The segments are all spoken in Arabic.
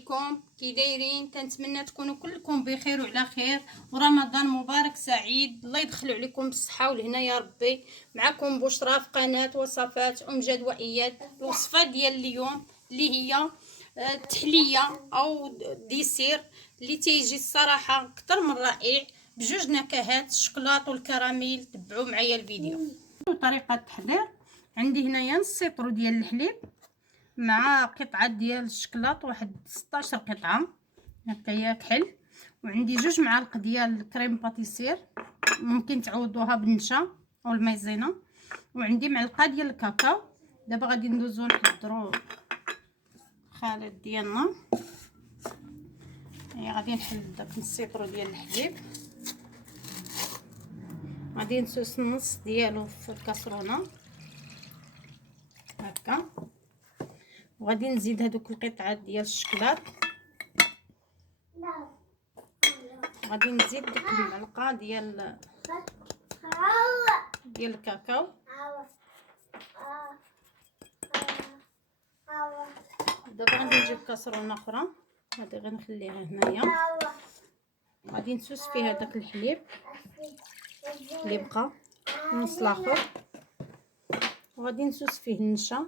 عليكم، كي دايرين؟ كنتمنى تكونوا كلكم بخير وعلى خير، ورمضان مبارك سعيد. الله يدخلوا عليكم بالصحه والهنا يا ربي. معكم بشرى في قناه وصفات امجد واياد. الوصفه ديال اليوم اللي هي التحليه او ديسير اللي تيجي الصراحه اكثر من رائع بجوج نكهات، الشوكولاط والكراميل. تبعوا معايا الفيديو. طريقه التحضير: عندي هنايا نص لتر ديال الحليب مع قطعه ديال الشكلاط، واحد 16 قطعه هكايا كحل، وعندي 2 معالق ديال الكريم باتيسير، ممكن تعوضوها بالنشا او المايزينا، وعندي معلقه ديال الكاكاو. دابا غادي ندوزو نحضروا الخليط ديالنا. غادي نحل داك نص لتر ديال الحليب، غادي نسوس النص ديالو في الكاسرونه هكا، وغادي نزيد هذوك القطعات ديال الشكلاط، غادي نزيد ديك المعلقه ديال الكاكاو. دابا غادي نجيب كاسرونه اخرى، هادي غنخليها هنايا، غادي نسوس فيها داك الحليب اللي بقى نص الاخر، وغادي نسوس فيه النشا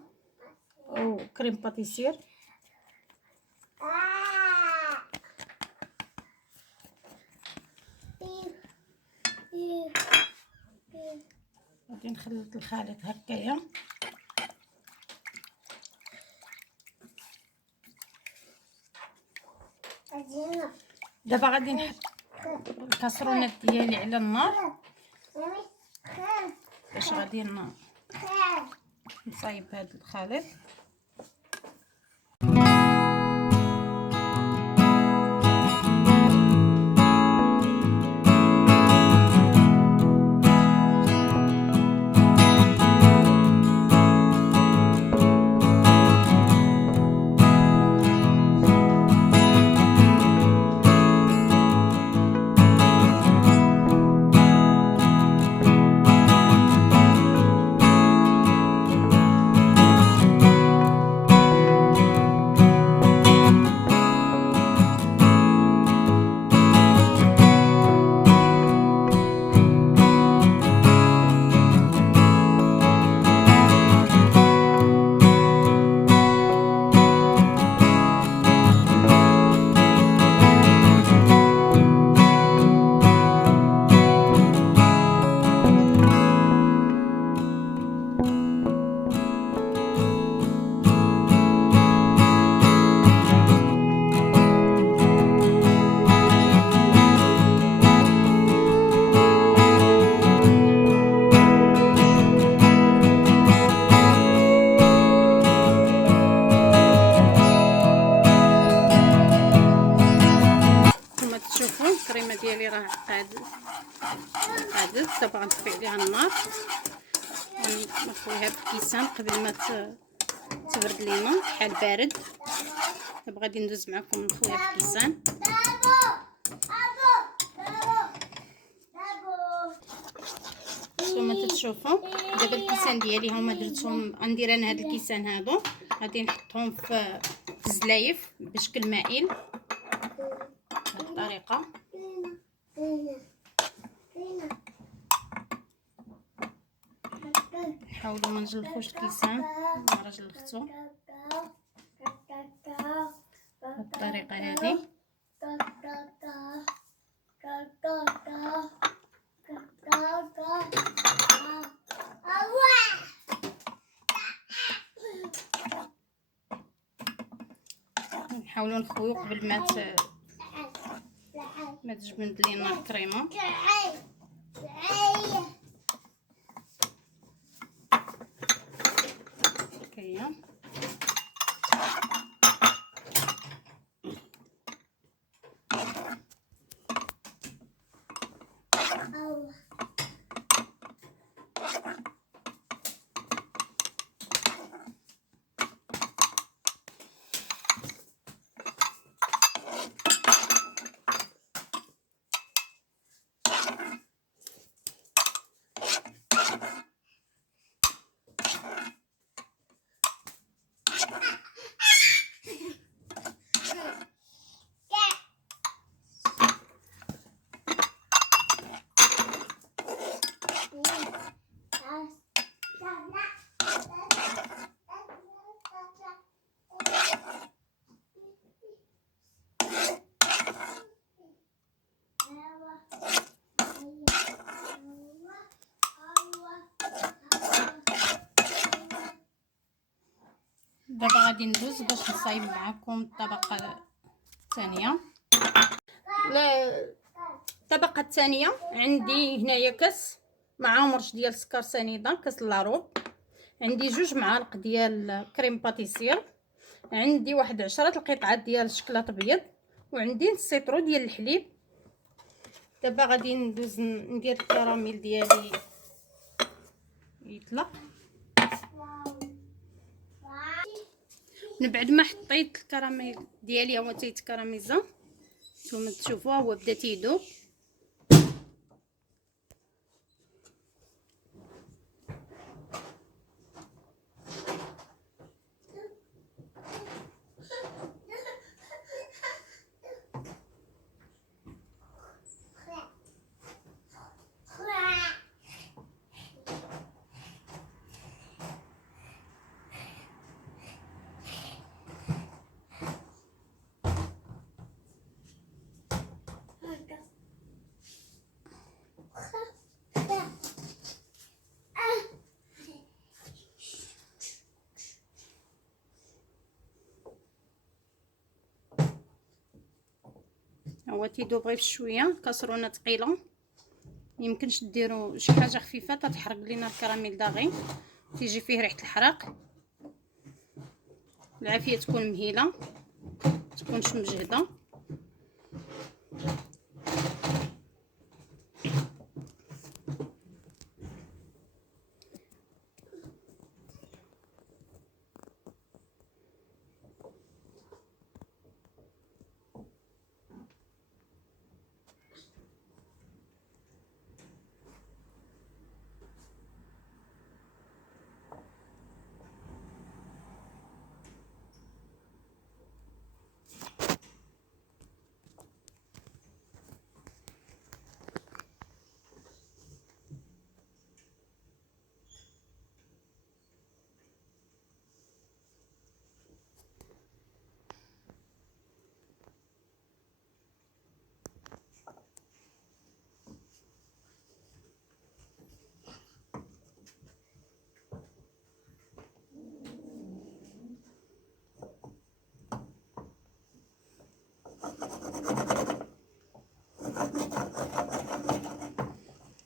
او كريم باتيسير، غادي نخلط الخليط هكايا. دابا غادي نحط الكاسرونه ديالي على النار باش غادي نصايب هذا الخليط. شوفوا الكريمه ديالي راه عادت. دابا غنطفي عليها النار ونخويها في الكيسان قبل ما تبرد لينا بحال بارد. دابا غادي ندوز معكم نخويها في الكيسان. نتوما تشوفوا دابا الكيسان ديالي هما درتهم. غندير انا هاد الكيسان هادو غادي نحطهم في الزلايف بشكل مائل بهذه الطريقه. نحاولوا ما نجلخوش الكيسان مع جلختو بالطريقه هذه. نحاولوا نخويو قبل ما تجبد لينا الكريمه. هكايا غادي ندوز باش نصايب معكم الطبقه الثانيه. الطبقه الثانيه عندي هنايا كاس مع مرش ديال السكر سنيده، كاس لاروب، عندي 2 معالق ديال كريم باتيسير، عندي واحد 10 القطعات ديال الشكلاط ابيض، وعندي نص سيطرو ديال الحليب. دابا غادي ندوز ندير الكراميل ديالي يطلق. من بعد ما حطيت الكراميل ديالي هو تيتكراميزا، نتوما تشوفوه هو بدا تيذوب. هو تيذوب غير بشويه، كاسرونه ثقيله يمكنش ديروا شي حاجه خفيفه تتحرق لينا الكراميل داغي، تيجي فيه ريحه الحرق. العافيه تكون مهيله، تكونش مجهده.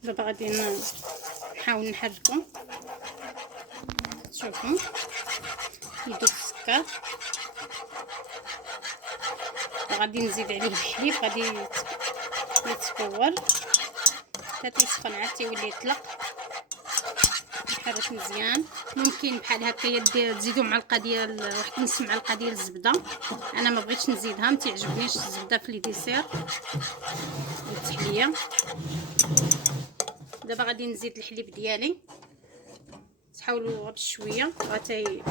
دابا غادي نحاول نحركو، شوفوا يذوب السكر. غادي نزيد عليه الحليب، غادي يتكور حتى تيسخن عاد تيولي يطلق. نحرك مزيان. ممكن بحال هكايا تزيدوا معلقه ديال واحد نص معلقه ديال الزبده، انا ما بغيتش نزيدها، ما تعجبنيش الزبده في لي ديسير التحليه. دابا غادي نزيد الحليب ديالي، تحاولوا غير بشويه غاتي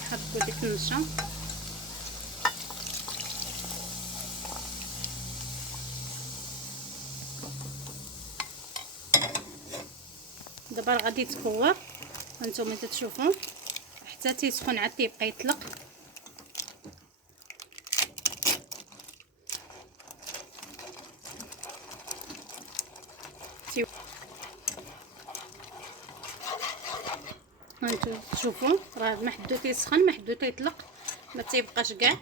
نحركوا ديك النشا. دابا غادي يتكور هانتوما تتشوفوا حتى تيسخن عاد تيبقى يطلق. هانتوما تشوفوا راه ما حدو تيسخن ما حدو تيطلق، ما تيبقاش كاع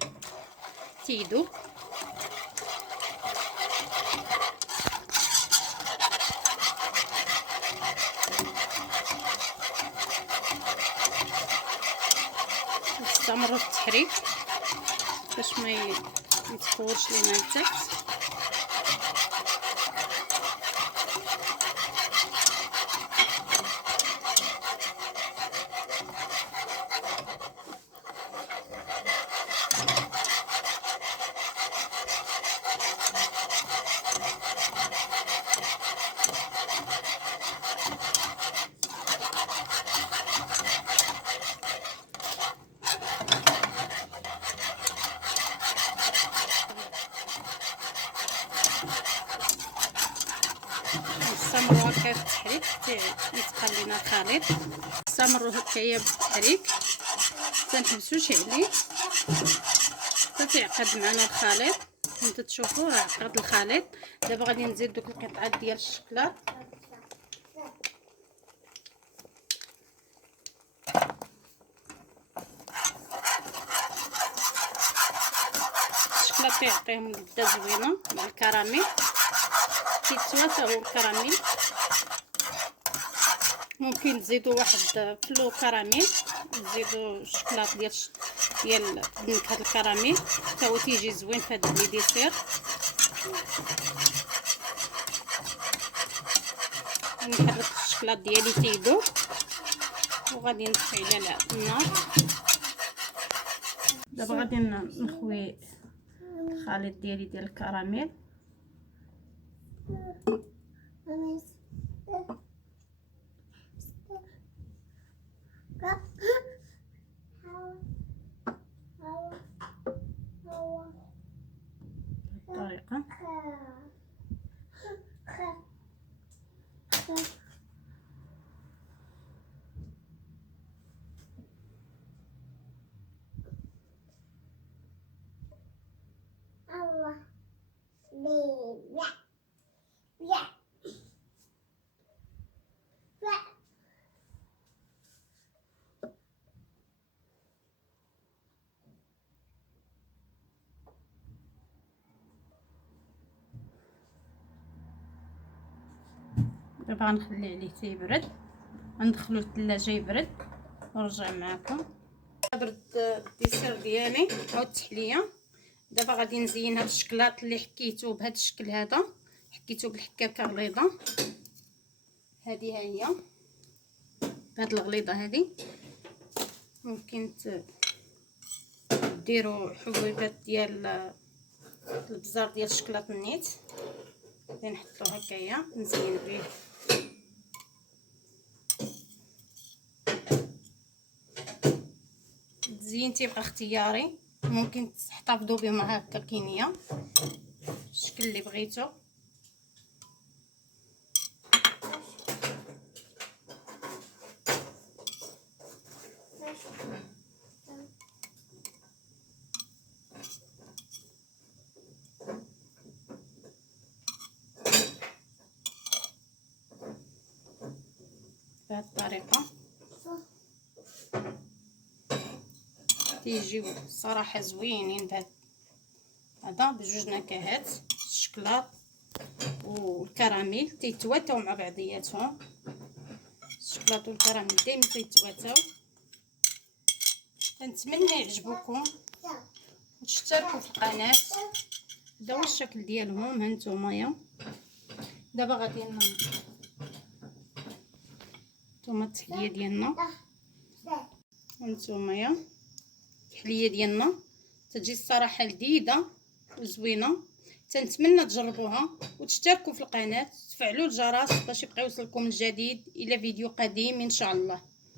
تيذوب. نستمروا في التحريك باش ما يتكورش لينا التحت. نستمروا هكا في التحريك حتى يتقل لنا الخليط. نستمروا هكايا بالتحريك حتى نحبسوش عليه حتى تيعقد معنا الخليط. كنتو تشوفوا راه عقدت الخليط. دابا غادي نزيد دوك القطعات ديال الشكلاط. الشكلاط كيعطيهم لذة زوينه مع الكراميل، كيتسوى حتى هو الكراميل. ممكن تزيدوا واحد فلو كراميل، تزيدوا الشكلاط ديال نكهه الكراميل حتى هو تيجي زوين في هذا لي ديسير. نحرك الشكلاط ديالي تيذوب وغادي نطفي على النار. دابا غادي نخوي الخليط ديالي ديال الكراميل. بالطريقه دابا غنخلي عليه تيبرد، غندخلو للثلاجه يبرد ونرجع معكم. برد الديسير ديالي او التحليه. دابا غادي نزين هاد الشكلاط اللي حكيتو بهذا الشكل هذا، حكيتو بالحكاكه غليظه. هذه ها هي بهاد الغليظه هذه. ممكن ديروا حبيبات ديال البزار ديال الشكلاط النيت اللي نحطو هكايا نزين به. التزيين تيبقى اختياري، ممكن تحتفظوا بهم هكا كينيه الشكل اللي بغيتو. بهذه الطريقه تيجيو صراحه زوينين. هذا بجوج نكهات، الشكلاط والكراميل تيتواتاو مع بعضياتهم. الشكلاط والكراميل دائما تيتواتاو. كنتمنى يعجبوكم وتشتركوا في القناه. هذا هو الشكل ديالهم هانتوما. دابا غادي نتوما التحليه ديالنا، هانتوما التحليه ديالنا تجي الصراحه لذيذه وزوينه. تنتمنى تجربوها وتشتركوا في القناه، تفعلوا الجرس باش يبقى يوصلكم الجديد الى فيديو قديم ان شاء الله.